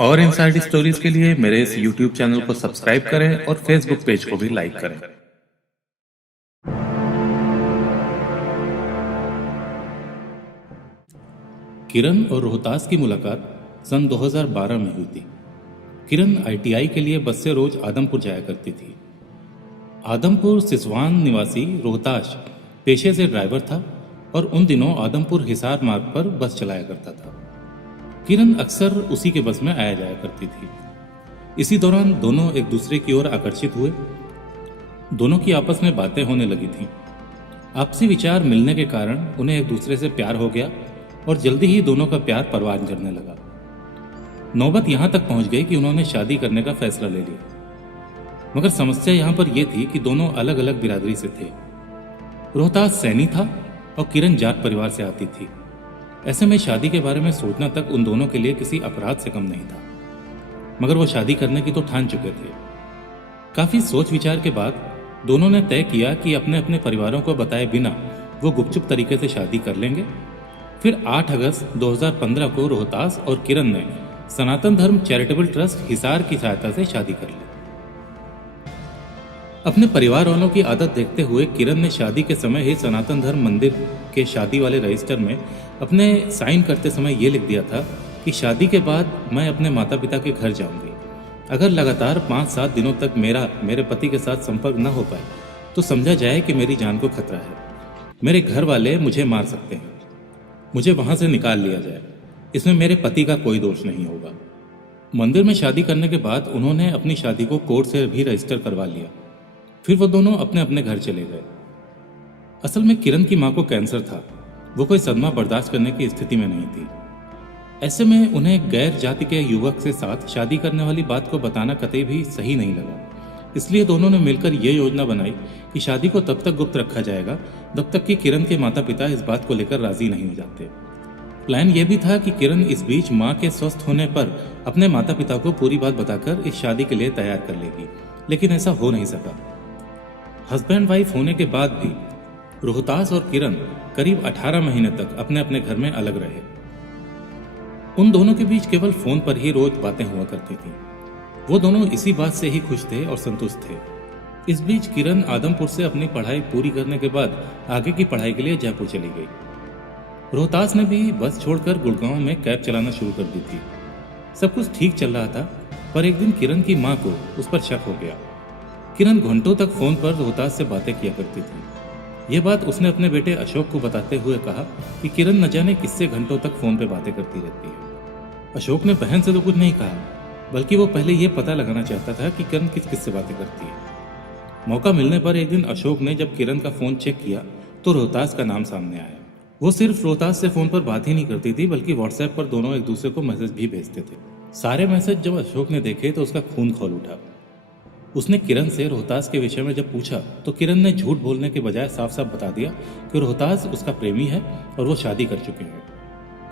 और inside stories के लिए मेरे इस यूट्यूब चैनल को सब्सक्राइब करें और फेसबुक पेज को भी लाइक करें। किरण और रोहतास की मुलाकात सन 2012 में हुई थी। किरण आईटीआई के लिए बस से रोज आदमपुर जाया करती थी। आदमपुर सिसवान निवासी रोहतास पेशे से ड्राइवर था और उन दिनों आदमपुर हिसार मार्ग पर बस चलाया करता था। किरण अक्सर उसी के बस में आया जाया करती थी। इसी दौरान दोनों एक दूसरे की ओर आकर्षित हुए। दोनों की आपस में बातें होने लगी थीं। आपसी विचार मिलने के कारण उन्हें एक दूसरे से प्यार हो गया और जल्दी ही दोनों का प्यार परवान करने लगा। नौबत यहां तक पहुंच गई कि उन्होंने शादी करने का फैसला ले लिया। मगर समस्या यहां पर यह थी कि दोनों अलग अलग बिरादरी से थे। रोहतास सैनी था और किरण जाट परिवार से आती थी। ऐसे में शादी के बारे में सोचना तक उन दोनों के लिए किसी अपराध से कम नहीं था। मगर वो शादी करने की तो ठान चुके थे। काफी सोच विचार के बाद दोनों ने तय किया कि अपने अपने परिवारों को बताए बिना वो गुपचुप तरीके से शादी कर लेंगे। फिर 8 अगस्त 2015 को रोहतास और किरण ने सनातन धर्म चैरिटेबल ट्रस्ट हिसार की सहायता से शादी कर ली। अपने परिवार वालों की आदत देखते हुए किरण ने शादी के समय ही सनातन धर्म मंदिर के शादी वाले रजिस्टर में अपने साइन करते समय ये लिख दिया था कि शादी के बाद मैं अपने माता पिता के घर जाऊंगी। अगर लगातार 5-7 दिनों तक मेरे पति के साथ संपर्क न हो पाए तो समझा जाए कि मेरी जान को खतरा है। मेरे घर वाले मुझे मार सकते हैं। मुझे वहां से निकाल लिया जाए। इसमें मेरे पति का कोई दोष नहीं होगा। मंदिर में शादी करने के बाद उन्होंने अपनी शादी को कोर्ट से भी रजिस्टर करवा लिया। फिर वो दोनों अपने अपने घर चले गए। असल में किरण की मां को कैंसर था। वो कोई सदमा बर्दाश्त करने की स्थिति में नहीं थी। ऐसे में उन्हें गैर जाति के युवक के साथ शादी करने वाली बात को बताना कतई भी सही नहीं लगा। इसलिए दोनों ने मिलकर यह योजना बनाई कि शादी को तब तक गुप्त रखा जाएगा जब तक कि किरण के माता पिता इस बात को लेकर राजी नहीं हो जाते। प्लान यह भी था कि किरण इस बीच मां के स्वस्थ होने पर अपने माता पिता को पूरी बात बताकर इस शादी के लिए तैयार कर लेगी, लेकिन ऐसा हो नहीं सका। हस्बैंड वाइफ होने के बाद भी रोहतास और किरण करीब 18 महीने तक अपने अपने घर में अलग रहे। उन दोनों के बीच केवल फोन पर ही रोज बातें हुआ करती थी। वो दोनों इसी बात से ही खुश थे और संतुष्ट थे। इस बीच किरण आदमपुर से अपनी पढ़ाई पूरी करने के बाद आगे की पढ़ाई के लिए जयपुर चली गई। रोहतास ने भी बस छोड़कर गुड़गांव में कैब चलाना शुरू कर दी थी। सब कुछ ठीक चल रहा था, पर एक दिन किरण की मां को उस पर शक हो गया। किरण घंटों तक फोन पर रोहतास से बातें किया करती थी। यह बात उसने अपने बेटे अशोक को बताते हुए कहा कि किरण न जाने किससे घंटों तक फोन पे बातें करती रहती है। अशोक ने बहन से तो कुछ नहीं कहा, बल्कि वो पहले यह पता लगाना चाहता था कि किरण किस किस से बातें करती है। मौका मिलने पर एक दिन अशोक ने जब किरण का फोन चेक किया तो रोहतास का नाम सामने आया। वो सिर्फ रोहतास से फोन पर बात ही नहीं करती थी, बल्कि व्हाट्सएप पर दोनों एक दूसरे को मैसेज भी भेजते थे। सारे मैसेज जब अशोक ने देखे तो उसका खून खौल उठा। उसने किरण से रोहतास के विषय में जब पूछा तो किरण ने झूठ बोलने के बजाय साफ साफ बता दिया कि रोहतास उसका प्रेमी है और वो शादी कर चुके हैं,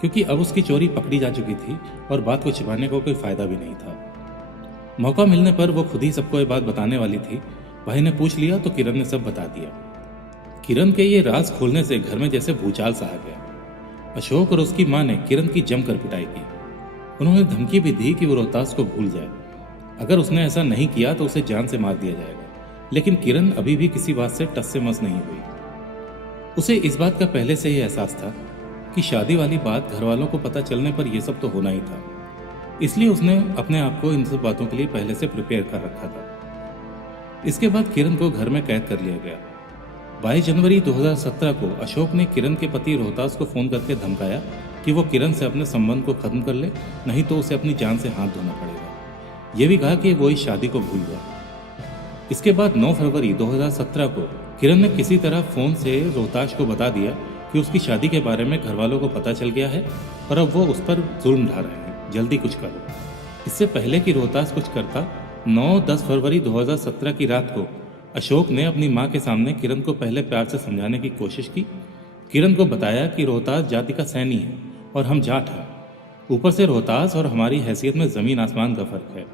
क्योंकि अब उसकी चोरी पकड़ी जा चुकी थी और बात को छिपाने को कोई फायदा भी नहीं था। मौका मिलने पर वो खुद ही सबको ये बात बताने वाली थी। भाई ने पूछ लिया तो किरण ने सब बता दिया। किरण के ये राज खोलने से घर में जैसे भूचाल सा आ गया। अशोक और उसकी मां ने किरण की जमकर पिटाई की। उन्होंने धमकी भी दी कि वो रोहतास को भूल जाए। अगर उसने ऐसा नहीं किया तो उसे जान से मार दिया जाएगा। लेकिन किरण अभी भी किसी बात से टस से मस नहीं हुई। उसे इस बात का पहले से ही एहसास था कि शादी वाली बात घर वालों को पता चलने पर यह सब तो होना ही था। इसलिए उसने अपने आप को इन सब बातों के लिए पहले से प्रिपेयर कर रखा था। इसके बाद किरण को घर में कैद कर लिया गया। 22 जनवरी 2017 को अशोक ने किरण के पति रोहतास को फोन करके धमकाया कि वो किरण से अपने संबंध को खत्म कर ले, नहीं तो उसे अपनी जान से हाथ धोना पड़ेगा। यह भी कहा कि वो इस शादी को भूल जाए। इसके बाद 9 फरवरी 2017 को किरण ने किसी तरह फोन से रोहतास को बता दिया कि उसकी शादी के बारे में घर वालों को पता चल गया है और अब वो उस पर जुल्म ढा रहे हैं, जल्दी कुछ करो। इससे पहले कि रोहतास कुछ करता, 9-10 फरवरी 2017 की रात को अशोक ने अपनी मां के सामने किरण को पहले प्यार से समझाने की कोशिश की। किरण को बताया कि रोहतास जाति का सैनी है और हम जाट हैं। ऊपर से रोहतास और हमारी हैसियत में जमीन आसमान का फर्क है।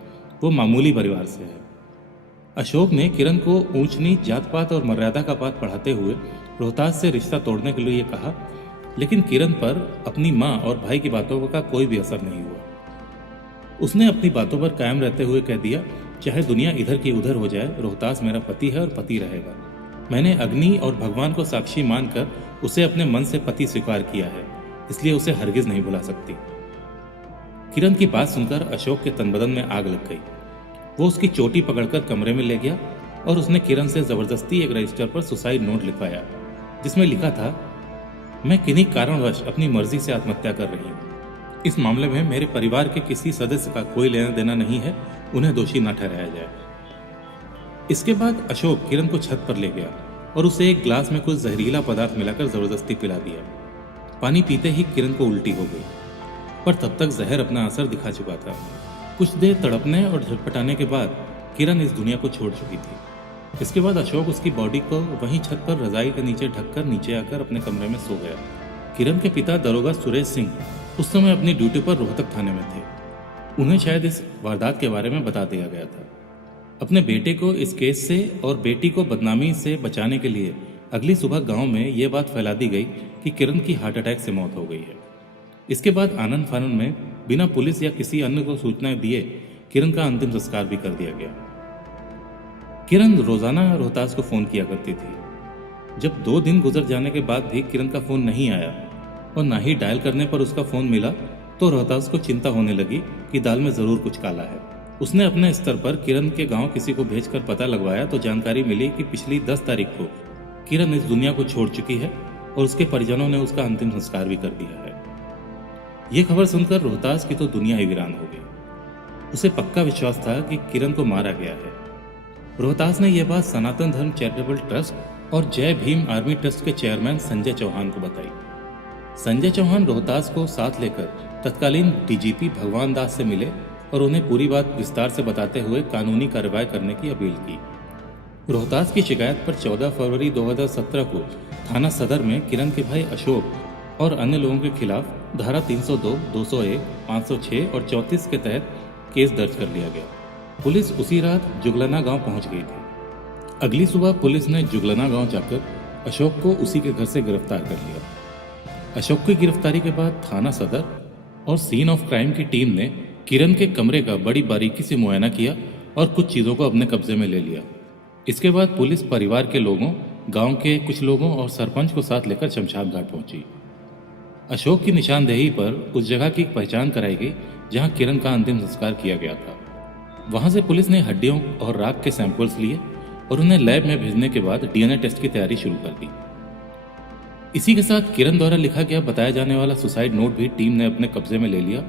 वो मामूली परिवार से है। अशोक ने किरण को ऊंच नीच, जात पात और मर्यादा का बात पढ़ाते हुए रोहतास से रिश्ता तोड़ने के लिए कहा, लेकिन किरण पर अपनी मां और भाई की बातों का कोई भी असर नहीं हुआ। उसने अपनी बातों पर कायम रहते हुए कह दिया, चाहे दुनिया इधर की उधर हो जाए, रोहतास मेरा पति है और पति रहेगा। मैंने अग्नि और भगवान को साक्षी मानकर उसे अपने मन से पति स्वीकार किया है, इसलिए उसे हरगिज नहीं भुला सकती। किरण की बात सुनकर अशोक के तन बदन में आग लग गई। वो उसकी चोटी पकड़कर कमरे में ले गया और उसने किरण से जबरदस्ती एक रजिस्टर पर सुसाइड नोट लिखवाया, जिसमें लिखा था, मैं किन्हीं कारणवश अपनी मर्जी से आत्महत्या कर रही हूँ। इस मामले में मेरे परिवार के किसी सदस्य का कोई लेना देना नहीं है, उन्हें दोषी न ठहराया जाए। इसके बाद अशोक किरण को छत पर ले गया और उसे एक ग्लास में कुछ जहरीला पदार्थ मिलाकर जबरदस्ती पिला दिया। पानी पीते ही किरण को उल्टी हो गई, पर तब तक जहर अपना असर दिखा चुका था। कुछ देर तड़पने और झटपटाने के बाद किरण इस दुनिया को छोड़ चुकी थी। इसके बाद अशोक उसकी बॉडी को वहीं छत पर रजाई के नीचे ढककर नीचे आकर अपने कमरे में सो गया। किरण के पिता दरोगा सुरेश सिंह उस समय अपनी ड्यूटी पर रोहतक थाने में थे। उन्हें शायद इस वारदात के बारे में बता दिया गया था। अपने बेटे को इस केस से और बेटी को बदनामी से बचाने के लिए अगली सुबह गांव में यह बात फैला दी गई कि किरण की हार्ट अटैक से मौत हो गई है। इसके बाद आनंद फानन में बिना पुलिस या किसी अन्य को सूचना दिए किरण का अंतिम संस्कार भी कर दिया गया। किरण रोजाना रोहतास को फोन किया करती थी। जब 2 दिन गुजर जाने के बाद भी किरण का फोन नहीं आया और ना ही डायल करने पर उसका फोन मिला, तो रोहतास को चिंता होने लगी कि दाल में जरूर कुछ काला है। उसने अपने स्तर पर किरण के गांव किसी को भेजकर पता लगवाया तो जानकारी मिली कि पिछली 10 तारीख को किरण इस दुनिया को छोड़ चुकी है और उसके परिजनों ने उसका अंतिम संस्कार भी कर दिया है। यह खबर सुनकर रोहतास की तो दुनिया ही वीरान हो गई। उसे पक्का विश्वास था कि किरण को मारा गया है। रोहतास ने यह बात सनातन धर्म चैरिटेबल ट्रस्ट और जय भीम आर्मी ट्रस्ट के चेयरमैन संजय चौहान को बताई। संजय चौहान रोहतास को साथ लेकर तत्कालीन डीजीपी भगवान दास से मिले और उन्हें पूरी बात विस्तार से बताते हुए कानूनी कार्रवाई करने की अपील की। रोहतास की शिकायत पर 14 फरवरी 2017 को थाना सदर में किरण के भाई अशोक और अन्य लोगों के खिलाफ धारा 302, 201, 506 और 34 के तहत केस दर्ज कर लिया गया। पुलिस उसी रात जुगलना गांव पहुंच गई थी। अगली सुबह पुलिस ने जुगलना गांव जाकर अशोक को उसी के घर से गिरफ्तार कर लिया। अशोक की गिरफ्तारी के बाद थाना सदर और सीन ऑफ क्राइम की टीम ने किरण के कमरे का बड़ी बारीकी से मुआयना किया और कुछ चीजों को अपने कब्जे में ले लिया। इसके बाद पुलिस परिवार के लोगों, गांव के कुछ लोगों और सरपंच को साथ लेकर शमशाद घाट पहुंची। अशोक की निशानदेही पर उस जगह की पहचान कराई गई जहां किरण का अंतिम संस्कार किया गया था। वहां से पुलिस ने हड्डियों और राख के सैंपल्स लिए और उन्हें लैब में भेजने के बाद डीएनए टेस्ट की तैयारी शुरू कर दी। इसी के साथ किरण द्वारा लिखा गया बताया जाने वाला सुसाइड नोट भी टीम ने अपने कब्जे में ले लिया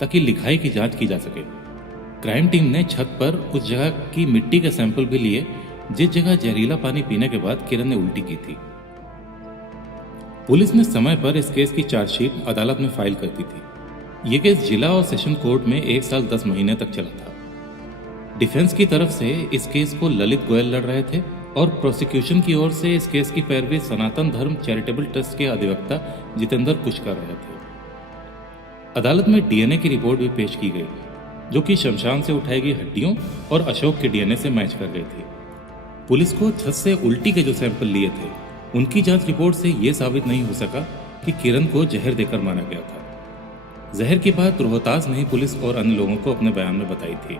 ताकि लिखाई की जांच की जा सके। क्राइम टीम ने छत पर उस जगह की मिट्टी के सैंपल भी लिए जिस जगह जहरीला पानी पीने के बाद किरण ने उल्टी की थी। पुलिस ने समय पर इस केस की चार्जशीट अदालत में फाइल कर दी थी। ये केस जिला और सेशन कोर्ट में 1 साल 10 महीने तक चला था। डिफेंस की तरफ से इस केस को ललित गोयल लड़ रहे थे और प्रोसिक्यूशन की ओर से इस केस की पैरवी सनातन धर्म चैरिटेबल ट्रस्ट के अधिवक्ता जितेंद्र कुश कर रहे थे। अदालत में डीएनए की रिपोर्ट भी पेश की गई जो कि शमशान से उठाई गई हड्डियों और अशोक के डीएनए से मैच कर गई थी। पुलिस को छत से उल्टी के जो सैंपल लिए थे उनकी जांच रिपोर्ट से यह साबित नहीं हो सका कि किरण को जहर देकर मारा गया था। जहर की बात रोहतास ने ही पुलिस और अन्य लोगों को अपने बयान में बताई थी।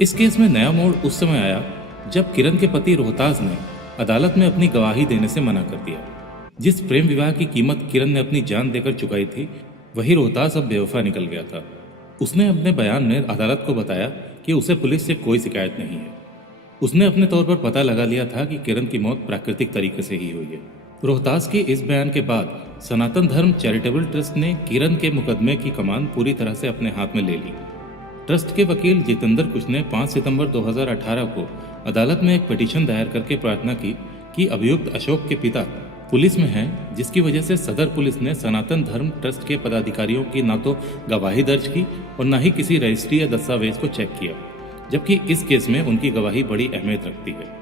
इस केस में नया मोड़ उस समय आया जब किरण के पति रोहतास ने अदालत में अपनी गवाही देने से मना कर दिया। जिस प्रेम विवाह की कीमत किरण ने अपनी जान देकर चुकाई थी, वही रोहतास अब बेवफा निकल गया था। उसने अपने बयान में अदालत को बताया कि उसे पुलिस से कोई शिकायत नहीं है। उसने अपने तौर पर पता लगा लिया था कि किरण की मौत प्राकृतिक तरीके से ही हुई है। रोहतास के इस बयान के बाद सनातन धर्म चैरिटेबल ट्रस्ट ने किरण के मुकदमे की कमान पूरी तरह से अपने हाथ में ले ली। ट्रस्ट के वकील जितेंद्र कुश ने 5 सितंबर 2018 को अदालत में एक पिटीशन दायर करके प्रार्थना की कि अभियुक्त अशोक के पिता पुलिस में हैं, जिसकी वजह से सदर पुलिस ने सनातन धर्म ट्रस्ट के पदाधिकारियों की ना तो गवाही दर्ज की और ना ही किसी रजिस्ट्री या दस्तावेज को चेक किया, जबकि इस केस में उनकी गवाही बड़ी अहमियत रखती है।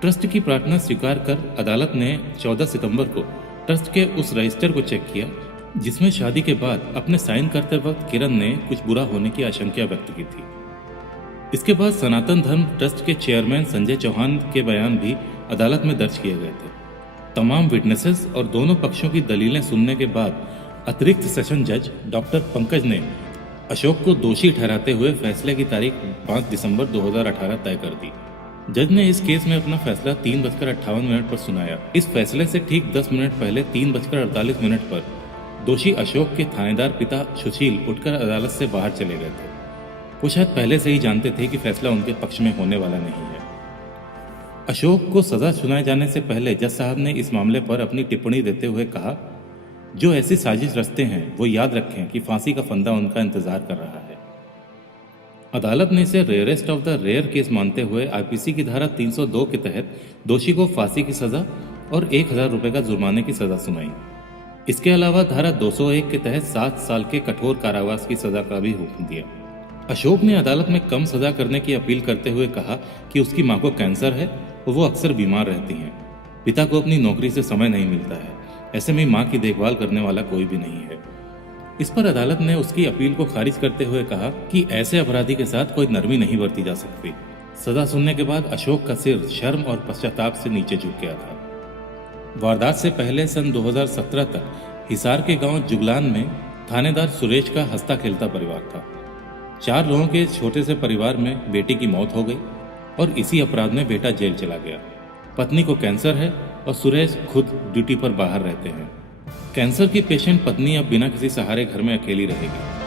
ट्रस्ट की प्रार्थना स्वीकार कर अदालत ने 14 सितंबर को ट्रस्ट के उस रजिस्टर को चेक किया जिसमें शादी के बाद अपने साइन करते वक्त किरण ने कुछ बुरा होने की आशंका व्यक्त की थी। इसके बाद सनातन धर्म ट्रस्ट के चेयरमैन संजय चौहान के बयान भी अदालत में दर्ज किए गए थे। तमाम विटनेसेस और दोनों पक्षों की दलीलें सुनने के बाद अतिरिक्त सेशन जज डॉक्टर पंकज ने अशोक को दोषी ठहराते हुए फैसले की तारीख 5 दिसंबर 2018 तय कर दी। जज ने इस केस में अपना फैसला 3:58 पर सुनाया। इस फैसले से ठीक 10 मिनट पहले 3:48 पर दोषी अशोक के थानेदार पिता सुशील उठकर अदालत से बाहर चले गए थे। वो शायद पहले से ही जानते थे कि फैसला उनके पक्ष में होने वाला नहीं है। अशोक को सजा सुनाए जाने से पहले जज साहब ने इस मामले पर अपनी टिप्पणी देते हुए कहा, जो ऐसी साजिश रचते हैं वो याद रखें कि फांसी का फंदा उनका इंतजार कर रहा है। अदालत ने इसे rarest of the rare case मानते हुए आईपीसी की धारा 302 के तहत दोषी को फांसी की सजा और 1000 रुपए का जुर्माने की सजा सुनाई। इसके अलावा धारा 201 के तहत 7 साल के कठोर कारावास की सजा का भी हुक्म दिया। अशोक ने अदालत में कम सजा करने की अपील करते हुए कहा कि उसकी मां को कैंसर है और वो अक्सर बीमार रहती हैं। पिता को अपनी नौकरी से समय नहीं मिलता है, ऐसे में मां की देखभाल करने वाला कोई भी नहीं है। इस पर अदालत ने उसकी अपील को खारिज करते हुए कहा कि ऐसे अपराधी के साथ कोई नरमी नहीं बरती जा सकती। सजा सुनने के बाद अशोक का सिर शर्म और पश्चाताप से नीचे झुक गया था। वारदात से पहले सन 2017 तक हिसार के गांव जुगलान में थानेदार सुरेश का हंसता खेलता परिवार था। 4 लोगों के छोटे से परिवार में बेटी की मौत हो गई और इसी अपराध में बेटा जेल चला गया। पत्नी को कैंसर है और सुरेश खुद ड्यूटी पर बाहर रहते हैं। कैंसर की पेशेंट पत्नी अब बिना किसी सहारे घर में अकेली रहेगी।